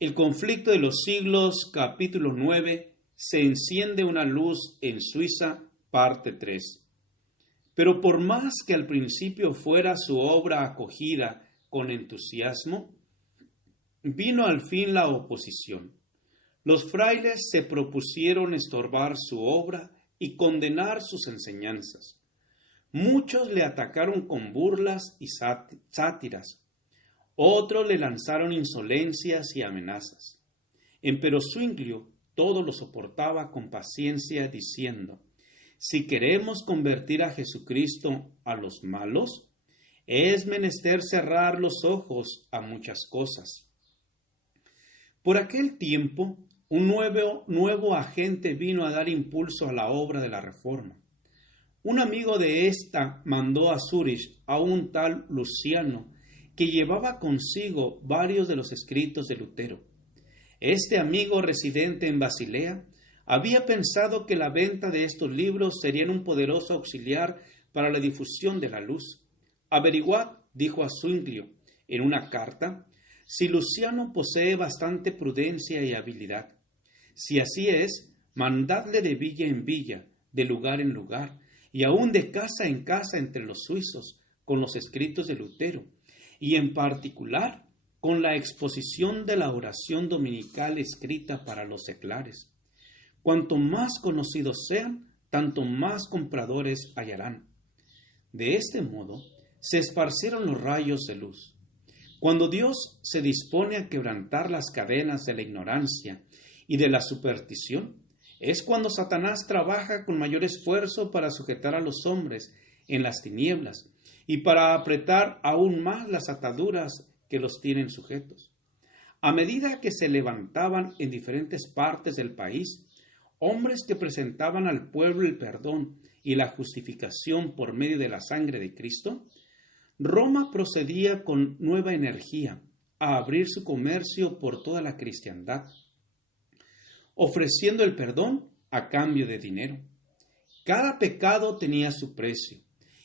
El conflicto de los siglos, capítulo 9, se enciende una luz en Suiza, parte 3. Pero por más que al principio fuera su obra acogida con entusiasmo, vino al fin la oposición. Los frailes se propusieron estorbar su obra y condenar sus enseñanzas. Muchos le atacaron con burlas y sátiras. Otros le lanzaron insolencias y amenazas. Empero Zwinglio todo lo soportaba con paciencia, diciendo: si queremos convertir a Jesucristo a los malos, es menester cerrar los ojos a muchas cosas. Por aquel tiempo, un nuevo agente vino a dar impulso a la obra de la Reforma. Un amigo de ésta mandó a Zúrich a un tal Luciano, que llevaba consigo varios de los escritos de Lutero. Este amigo, residente en Basilea, había pensado que la venta de estos libros serían un poderoso auxiliar para la difusión de la luz. Averiguad, dijo a Zwinglio en una carta, si Luciano posee bastante prudencia y habilidad. Si así es, mandadle de villa en villa, de lugar en lugar, y aún de casa en casa entre los suizos, con los escritos de Lutero, y en particular con la exposición de la oración dominical escrita para los seglares. Cuanto más conocidos sean, tanto más compradores hallarán. De este modo se esparcieron los rayos de luz. Cuando Dios se dispone a quebrantar las cadenas de la ignorancia y de la superstición, es cuando Satanás trabaja con mayor esfuerzo para sujetar a los hombres en las tinieblas y para apretar aún más las ataduras que los tienen sujetos. A medida que se levantaban en diferentes partes del país hombres que presentaban al pueblo el perdón y la justificación por medio de la sangre de Cristo, Roma procedía con nueva energía a abrir su comercio por toda la cristiandad, ofreciendo el perdón a cambio de dinero. Cada pecado tenía su precio,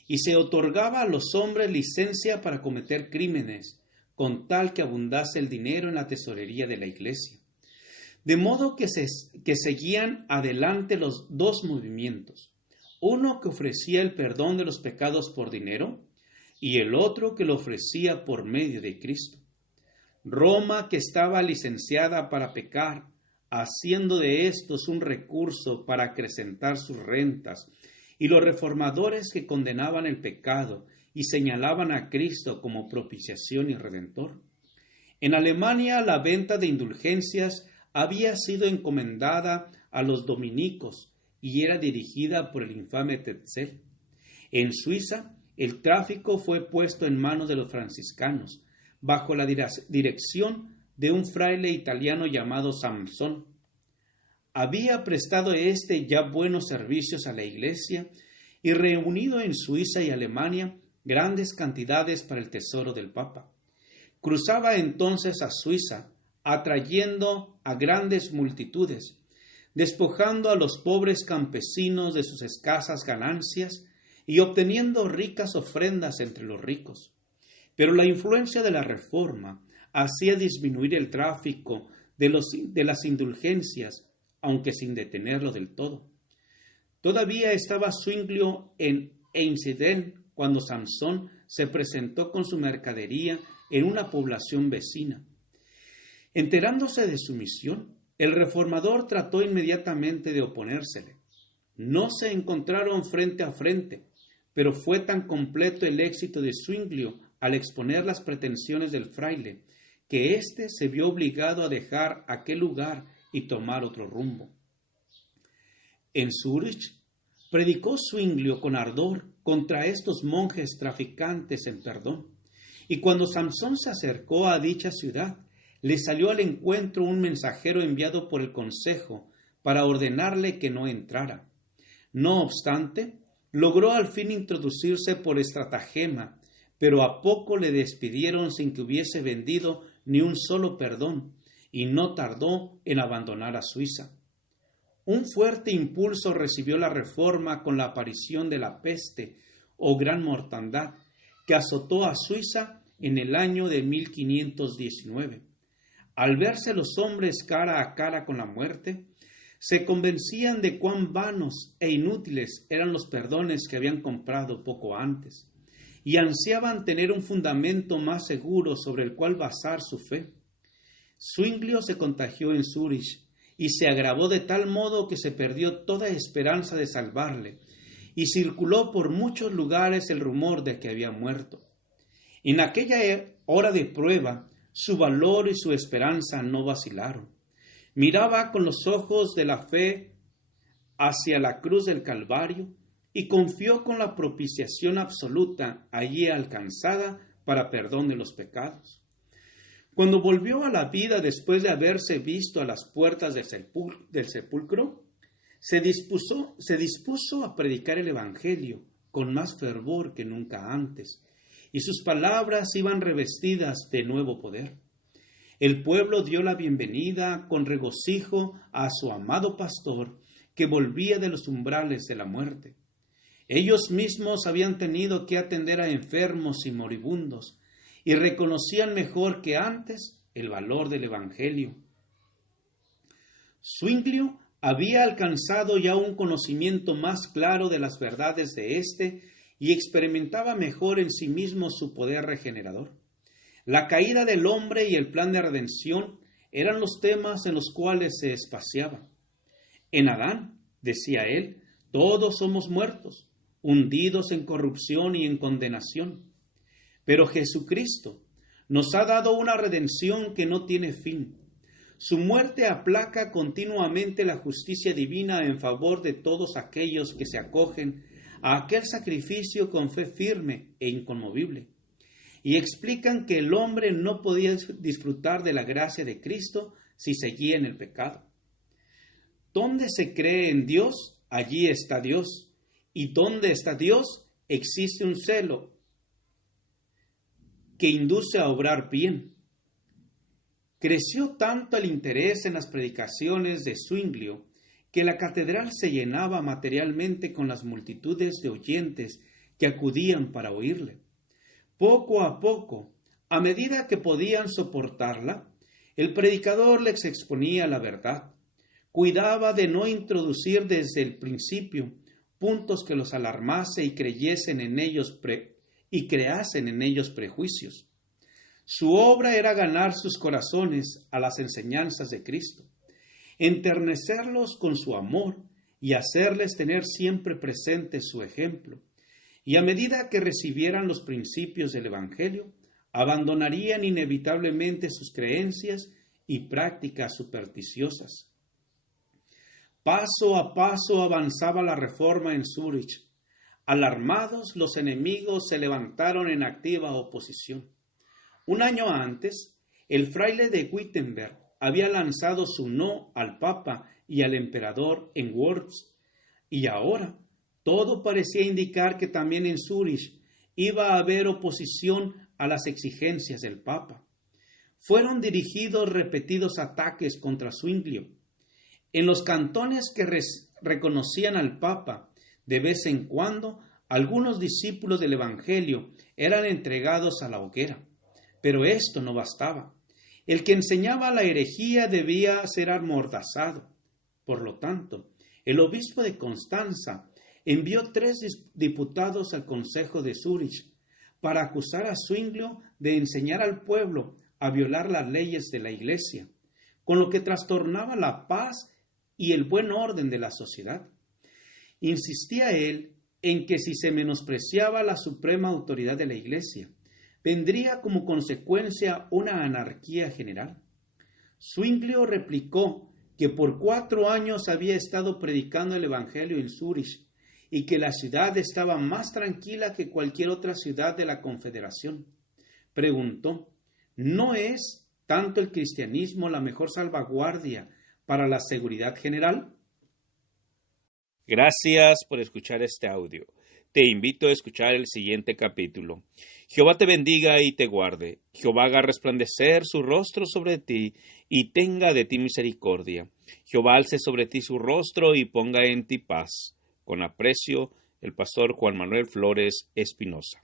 y se otorgaba a los hombres licencia para cometer crímenes, con tal que abundase el dinero en la tesorería de la iglesia. De modo que seguían adelante los dos movimientos, uno que ofrecía el perdón de los pecados por dinero y el otro que lo ofrecía por medio de Cristo. Roma, que estaba licenciada para pecar, haciendo de estos un recurso para acrecentar sus rentas, y los reformadores que condenaban el pecado y señalaban a Cristo como propiciación y redentor. En Alemania la venta de indulgencias había sido encomendada a los dominicos y era dirigida por el infame Tetzel. En Suiza el tráfico fue puesto en manos de los franciscanos, bajo la dirección de un fraile italiano llamado Samson. Había prestado ya buenos servicios a la Iglesia y reunido en Suiza y Alemania grandes cantidades para el tesoro del Papa. Cruzaba entonces a Suiza, atrayendo a grandes multitudes, despojando a los pobres campesinos de sus escasas ganancias y obteniendo ricas ofrendas entre los ricos. Pero la influencia de la Reforma hacía disminuir el tráfico de las indulgencias, aunque sin detenerlo del todo. Todavía estaba Zwinglio en Einsiedeln cuando Samson se presentó con su mercadería en una población vecina. Enterándose de su misión, el reformador trató inmediatamente de oponérsele. No se encontraron frente a frente, pero fue tan completo el éxito de Zwinglio al exponer las pretensiones del fraile, que éste se vio obligado a dejar aquel lugar y tomar otro rumbo. En Zúrich predicó Zwinglio con ardor contra estos monjes traficantes en perdón, y cuando Samson se acercó a dicha ciudad, le salió al encuentro un mensajero enviado por el consejo para ordenarle que no entrara. No obstante, logró al fin introducirse por estratagema, pero a poco le despidieron sin que hubiese vendido ni un solo perdón, y no tardó en abandonar a Suiza. Un fuerte impulso recibió la Reforma con la aparición de la peste o gran mortandad, que azotó a Suiza en el año de 1519. al verse los hombres cara a cara con la muerte, se convencían de cuán vanos e inútiles eran los perdones que habían comprado poco antes, y ansiaban tener un fundamento más seguro sobre el cual basar su fe. Zwinglio se contagió en Zúrich y se agravó de tal modo que se perdió toda esperanza de salvarle, y circuló por muchos lugares el rumor de que había muerto. En aquella hora de prueba, su valor y su esperanza no vacilaron. Miraba con los ojos de la fe hacia la cruz del Calvario y confió con la propiciación absoluta allí alcanzada para perdón de los pecados. Cuando volvió a la vida después de haberse visto a las puertas del sepulcro, se dispuso a predicar el Evangelio con más fervor que nunca antes, y sus palabras iban revestidas de nuevo poder. El pueblo dio la bienvenida con regocijo a su amado pastor que volvía de los umbrales de la muerte. Ellos mismos habían tenido que atender a enfermos y moribundos y reconocían mejor que antes el valor del Evangelio. Zwinglio había alcanzado ya un conocimiento más claro de las verdades de éste y experimentaba mejor en sí mismo su poder regenerador. La caída del hombre y el plan de redención eran los temas en los cuales se espaciaba. En Adán, decía él, todos somos muertos, hundidos en corrupción y en condenación. Pero Jesucristo nos ha dado una redención que no tiene fin. Su muerte aplaca continuamente la justicia divina en favor de todos aquellos que se acogen a aquel sacrificio con fe firme e inconmovible, y explican que el hombre no podía disfrutar de la gracia de Cristo si seguía en el pecado. Donde se cree en Dios, allí está Dios, y donde está Dios, existe un celo que induce a obrar bien. Creció tanto el interés en las predicaciones de Zwinglio que la catedral se llenaba materialmente con las multitudes de oyentes que acudían para oírle. Poco a poco, a medida que podían soportarla, el predicador les exponía la verdad. Cuidaba de no introducir desde el principio puntos que los alarmase y creasen en ellos prejuicios. Su obra era ganar sus corazones a las enseñanzas de Cristo, enternecerlos con su amor y hacerles tener siempre presente su ejemplo. Y a medida que recibieran los principios del Evangelio, abandonarían inevitablemente sus creencias y prácticas supersticiosas. Paso a paso avanzaba la reforma en Zúrich. Alarmados, los enemigos se levantaron en activa oposición. Un año antes, el fraile de Wittenberg había lanzado su no al Papa y al emperador en Worms, y ahora todo parecía indicar que también en Zúrich iba a haber oposición a las exigencias del Papa. Fueron dirigidos repetidos ataques contra Zwinglio. En los cantones que reconocían al Papa, de vez en cuando, algunos discípulos del Evangelio eran entregados a la hoguera. Pero esto no bastaba. El que enseñaba la herejía debía ser amordazado. Por lo tanto, el obispo de Constanza envió 3 diputados al Consejo de Zúrich para acusar a Zwinglio de enseñar al pueblo a violar las leyes de la Iglesia, con lo que trastornaba la paz y el buen orden de la sociedad. Insistía él en que si se menospreciaba la suprema autoridad de la Iglesia, vendría como consecuencia una anarquía general. Zwinglio replicó que por 4 años había estado predicando el Evangelio en Zúrich y que la ciudad estaba más tranquila que cualquier otra ciudad de la Confederación. Preguntó, ¿no es tanto el cristianismo la mejor salvaguardia para la seguridad general? Gracias por escuchar este audio. Te invito a escuchar el siguiente capítulo. Jehová te bendiga y te guarde. Jehová haga resplandecer su rostro sobre ti y tenga de ti misericordia. Jehová alce sobre ti su rostro y ponga en ti paz. Con aprecio, el pastor Juan Manuel Flores Espinosa.